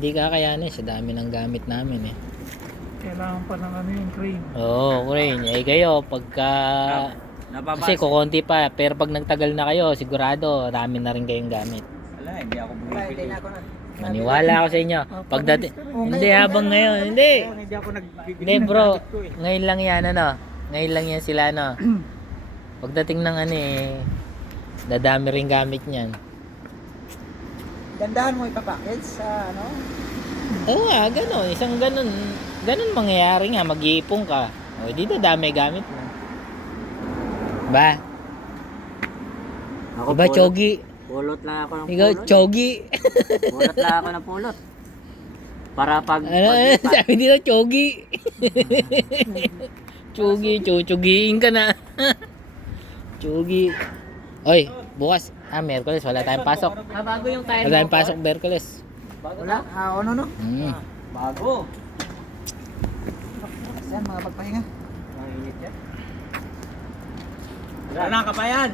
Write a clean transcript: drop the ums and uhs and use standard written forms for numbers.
Hindi kakayanin sa dami ng gamit namin eh. Kailangan pa ng ano yung crane. Oo, crane. Eh kayo, pagka... Kasi kukunti pa, pero pag nagtagal na kayo, sigurado, dami na rin kayong gamit. Wala, hindi ako bumibili. Maniwala ako sa inyo. Pagdating... Hindi, habang ngayon. Hindi. Hindi ako nagbibili. Hindi bro, ngayon lang yan ano. Ngayon lang yan sila ano. Pagdating ng ano eh, dadami rin gamit niyan. Gandahan mo ipapackage sa ano? Oo nga, ganun. Isang ganun. Ganun mangyayari nga, mag-iipon ka. O, dito dami gamit mo. Ba? Ako Iba, chogi. Pulot lang ako ng Ikaw, pulot. chogi. Pulot lang ako ng pulot. Para pag... Ano, sabi dito, chogi. Chogi, chuchugiin ka na. Chogi. Oy, bukas. Merkules, wala tayong pasok. bago yung time Wala tayong pasok, Merkules. Wala? Ano? Bago. Saan mga pagpahinga? Ang init yan. Wala na kabayan.